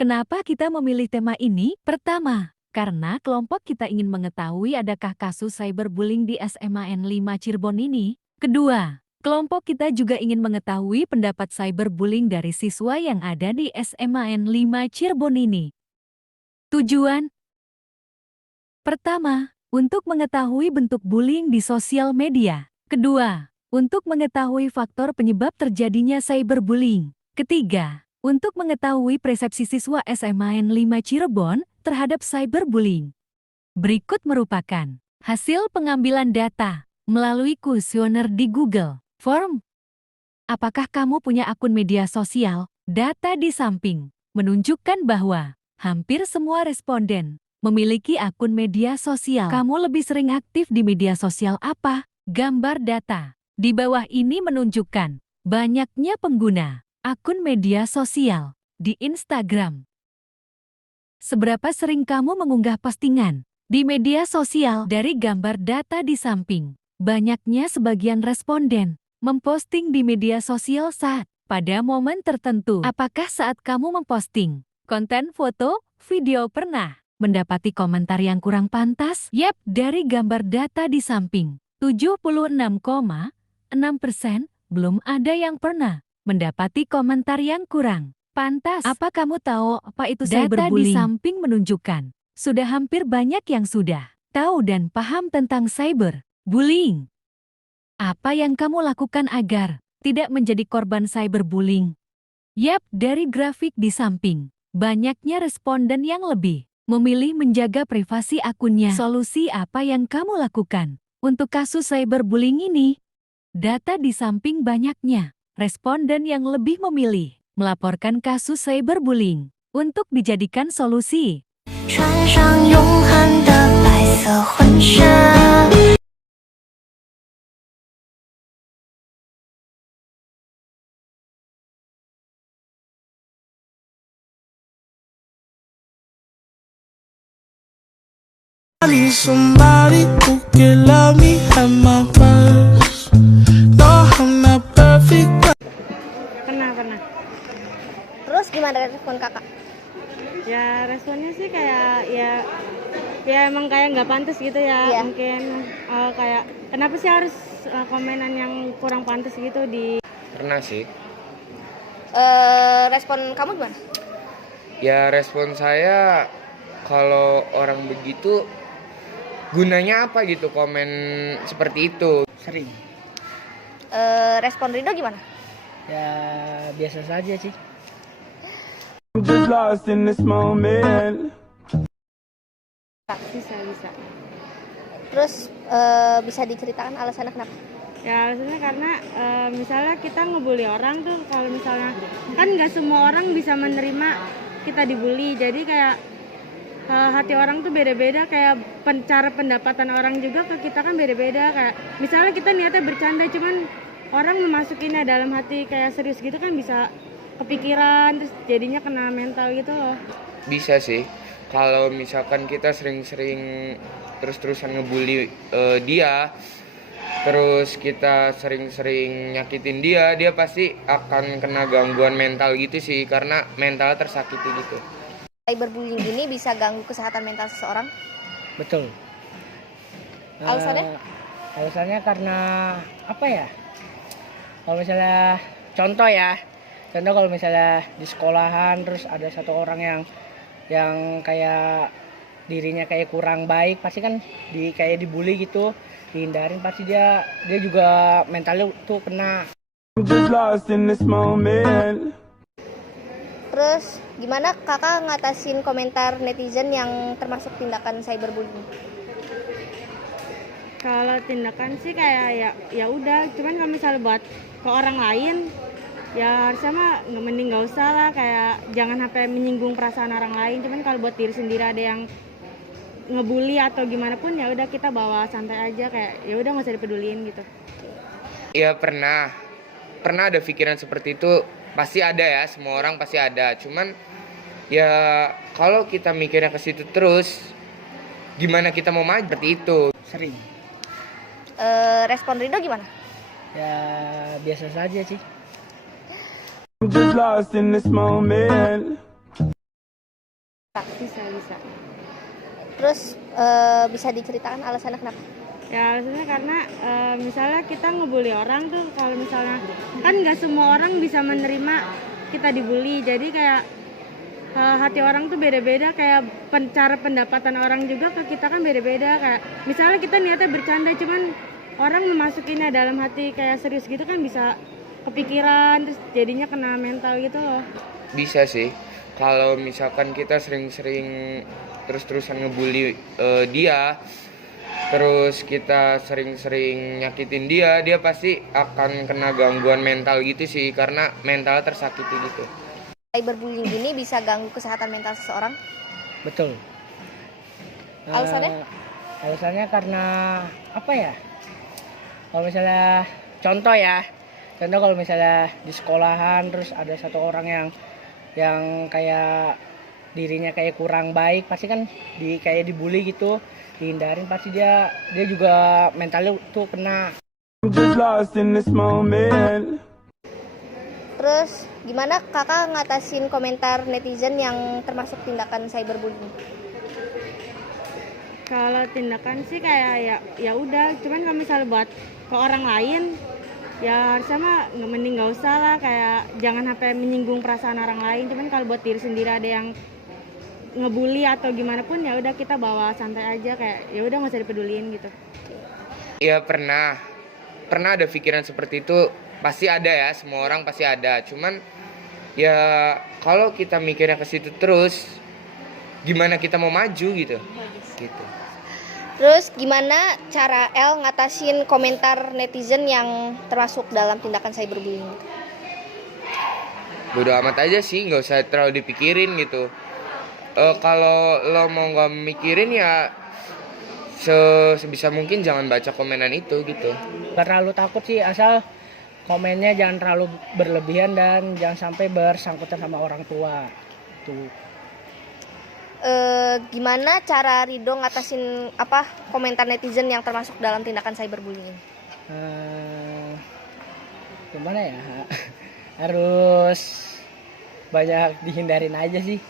Kenapa kita memilih tema ini? Pertama, karena kelompok kita ingin mengetahui adakah kasus cyberbullying di SMAN 5 Cirebon ini. Kedua, kelompok kita juga ingin mengetahui pendapat cyberbullying dari siswa yang ada di SMAN 5 Cirebon ini. Tujuan pertama, untuk mengetahui bentuk bullying di sosial media. Kedua, untuk mengetahui faktor penyebab terjadinya cyberbullying. Ketiga, untuk mengetahui persepsi siswa SMAN 5 Cirebon terhadap cyberbullying. Berikut merupakan hasil pengambilan data melalui kuesioner di Google Form. Apakah kamu punya akun media sosial? Data di samping menunjukkan bahwa hampir semua responden memiliki akun media sosial. Kamu lebih sering aktif di media sosial apa? Gambar data di bawah ini menunjukkan banyaknya pengguna akun media sosial di Instagram. Seberapa sering kamu mengunggah postingan di media sosial? Dari gambar data di samping, banyaknya sebagian responden memposting di media sosial saat pada momen tertentu. Apakah saat kamu memposting konten foto, video pernah mendapati komentar yang kurang pantas? Yap, dari gambar data di samping, 76,6% belum ada yang pernah mendapati komentar yang kurang pantas. Apa kamu tahu apa itu cyberbullying? Data di samping menunjukkan sudah hampir banyak yang sudah tahu dan paham tentang cyberbullying. Apa yang kamu lakukan agar tidak menjadi korban cyberbullying? Yap, dari grafik di samping, banyaknya responden yang lebih memilih menjaga privasi akunnya. Solusi apa yang kamu lakukan untuk kasus cyberbullying ini? Data di samping banyaknya responden yang lebih memilih melaporkan kasus cyberbullying untuk dijadikan solusi. 穿上永恒的白色婚纱。I need somebody who can love me at my worst. No, I'm not perfect, but Pernah. Terus gimana respon kakak? Ya responnya sih kayak ya emang kayak nggak pantas gitu ya. Iya. Mungkin kayak kenapa sih harus komenan yang kurang pantas gitu di. Pernah sih. Respon kamu gimana? Ya respon saya kalau orang begitu gunanya apa gitu komen seperti itu. Sering. Respon Rido gimana? Ya biasa saja sih. I'm just lost in this moment. Bisa. Terus bisa diceritakan alasannya kenapa? Ya alasannya karena misalnya kita ngebully orang tuh, kalau misalnya kan nggak semua orang bisa menerima kita dibully, jadi kayak hati orang tuh beda-beda, kayak cara pendapatan orang juga ke kita kan beda-beda. Kayak misalnya kita niatnya bercanda, cuman orang memasukinnya dalam hati kayak serius gitu kan bisa kepikiran, terus jadinya kena mental gitu loh. Bisa sih. Kalau misalkan kita sering-sering terus-terusan ngebully dia, terus kita sering-sering nyakitin dia pasti akan kena gangguan mental gitu sih, karena mentalnya tersakiti gitu. Cyberbullying ini bisa ganggu kesehatan mental seseorang? Betul. Alasannya? Alasannya karena apa ya? Kalau misalnya contoh kalau misalnya di sekolahan terus ada satu orang yang kayak dirinya kayak kurang baik, pasti kan kayak dibully gitu, dihindarin, pasti dia juga mentalnya tuh kena. I'm just lost in this moment. Terus gimana kakak ngatasin komentar netizen yang termasuk tindakan cyberbullying? Kalau tindakan sih kayak ya udah, cuman kalau misalnya buat ke orang lain ya harusnya mah mending nggak usah lah, kayak jangan sampai menyinggung perasaan orang lain. Cuman kalau buat diri sendiri ada yang ngebully atau gimana pun ya udah kita bawa santai aja, kayak ya udah nggak usah dipeduliin gitu. Ya pernah ada pikiran seperti itu, pasti ada ya, semua orang pasti ada. Cuman ya kalau kita mikirnya ke situ terus, gimana kita mau maju seperti itu. Sering. Respon Rido gimana? Ya biasa saja sih. I'm just lost in this moment. nggak bisa. Terus bisa diceritakan alasannya kenapa? Ya alasannya karena misalnya kita ngebully orang tuh, kalau misalnya kan nggak semua orang bisa menerima kita dibully, jadi kayak hati orang tuh beda-beda, kayak cara pendapatan orang juga ke kita kan beda-beda. Kayak misalnya kita niatnya bercanda, cuman orang memasukinya dalam hati kayak serius gitu kan bisa kepikiran, terus jadinya kena mental gitu loh. Bisa sih, kalau misalkan kita sering-sering terus-terusan ngebully dia, terus kita sering-sering nyakitin dia, dia pasti akan kena gangguan mental gitu sih, karena mental tersakiti gitu. Cyberbullying ini bisa ganggu kesehatan mental seseorang? Betul. Alasannya? Alasannya karena apa ya? Kalau misalnya contoh kalau misalnya di sekolahan terus ada satu orang yang kayak dirinya kayak kurang baik, pasti kan kayak dibully gitu, dihindarin, pasti dia juga mentalnya tuh kena. Just lost in this moment. Terus gimana kakak ngatasin komentar netizen yang termasuk tindakan cyberbullying? Kalau tindakan sih kayak ya udah, cuman kalau misalnya buat ke orang lain ya harusnya mah mending nggak usah lah, kayak jangan sampai menyinggung perasaan orang lain. Cuman kalau buat diri sendiri ada yang ngebully atau gimana pun, ya udah kita bawa santai aja, kayak ya udah nggak usah dipeduliin gitu. Ya pernah ada pikiran seperti itu, pasti ada ya, semua orang pasti ada. Cuman ya kalau kita mikirnya ke situ terus, gimana kita mau maju gitu. Terus gimana cara El ngatasin komentar netizen yang termasuk dalam tindakan cyberbullying? Bodo amat aja sih, nggak usah terlalu dipikirin gitu. Kalau lo mau nggak mikirin ya sebisa mungkin jangan baca komenan itu gitu. Gak terlalu takut sih, asal komennya jangan terlalu berlebihan dan jangan sampai bersangkutan sama orang tua. Tuh. Gimana cara Rido ngatasin komentar netizen yang termasuk dalam tindakan cyberbullying? Gimana ya? Harus banyak dihindarin aja sih.